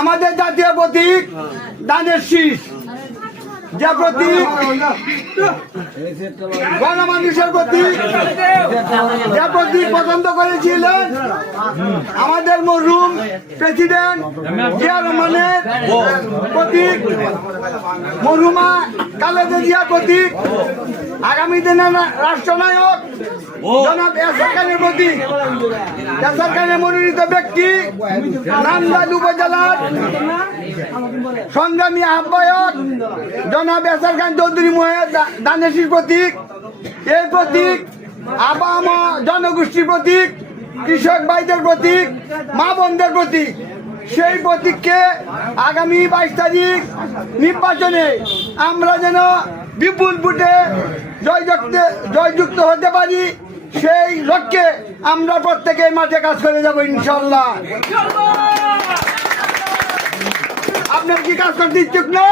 আমাদের জাতীয় প্রতীক ধানের শীষ, যে প্রতীক গণমানুষের প্রতীক, যে প্রতীক পছন্দ করেছিলেন আমাদের মরহুম প্রেসিডেন্ট জিয়া রহমানের প্রতীক, মরহুমা খালেদা জিয়া প্রতীক, আগামী দিনের রাষ্ট্রনায়ক জনাব এরশাদ খানের প্রতীক, এরশাদ খানের মনোনীত ব্যক্তি নান্দাইল উপজেলার সংগ্রামী আহ্বায়ক জনাব এরশাদ খান চৌধুরী ধানের শীষ প্রতীক। এই প্রতীক আবামা জনগোষ্ঠীর প্রতীক, কৃষক ভাইদের প্রতীক, মা বোনদের প্রতীক। সেই প্রতীককে আগামী 22 তারিখ নির্বাচনে আমরা যেন বিপুল ভোটে জয়যুক্ত হতে পারি, সেই লক্ষ্যে আমরা প্রত্যেকে মাঠে কাজ করে যাব ইনশাল্লাহ। আপনার কি কাজ করতে ইচ্ছুক না?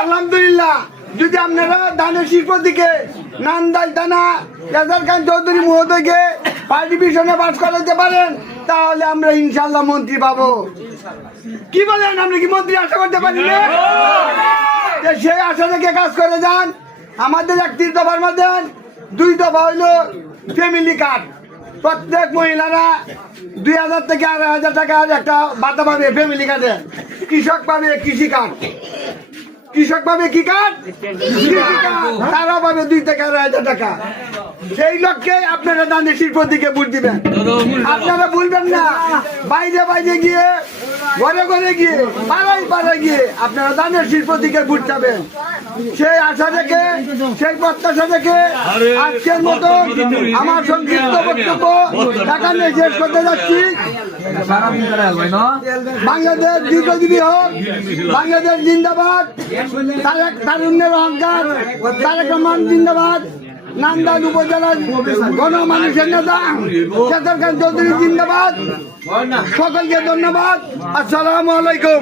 আলহামদুলিল্লাহ, যদি আপনারা ধানের শীষ প্রতীকে নান্দাইল থানা এরশাদ খান চৌধুরী মহোদয়কে পার্টি পিছনে পাস করাতে পারেন, তাহলে আমরা ইনশাল্লাহ মন্ত্রী পাবো। কি বলেন, আমরা কি মন্ত্রী আশা করতে পারি না? সেই আশা থেকে কাজ করে যান। আমাদের 31 দফার মধ্যে 2 দফা হইল ফ্যামিলি কার্ড। প্রত্যেক মহিলারা 2000 থেকে 2500 টাকার একটা ভাতা পাবে ফ্যামিলি কার্ডে। কৃষক পাবে কৃষি কার্ড, কৃষক পাবে কি কার্ড? তারা পাবে 2 থেকে 2500 টাকা। সেই লক্ষ্যে আপনারা ধানের শীষ প্রতীকে ভোট দিবেন। আপনারা ভুলবেন না, বাইরে বাইরে গিয়ে, ঘরে ঘরে গিয়ে, পাড়ায় পাড়ায় গিয়ে আপনারা ধানের শীষ প্রতীকে ভোট চাবেন। সেই আশা থেকে, সেই প্রত্যাশা থেকে আজকের মতো আমার সংক্ষিপ্ত বক্তব্য এখানে শেষ করতে যাচ্ছি। বাংলাদেশ দীর্ঘজীবী হোক, বাংলাদেশ জিন্দাবাদ, তারুণ্যের অহংকার তারেক রহমান জিন্দাবাদ, নান্দাইল উপজেলার গণমানুষের নেতা এরশাদ খান চৌধুরী জিন্দাবাদ। সকলকে ধন্যবাদ। আসসালামু আলাইকুম।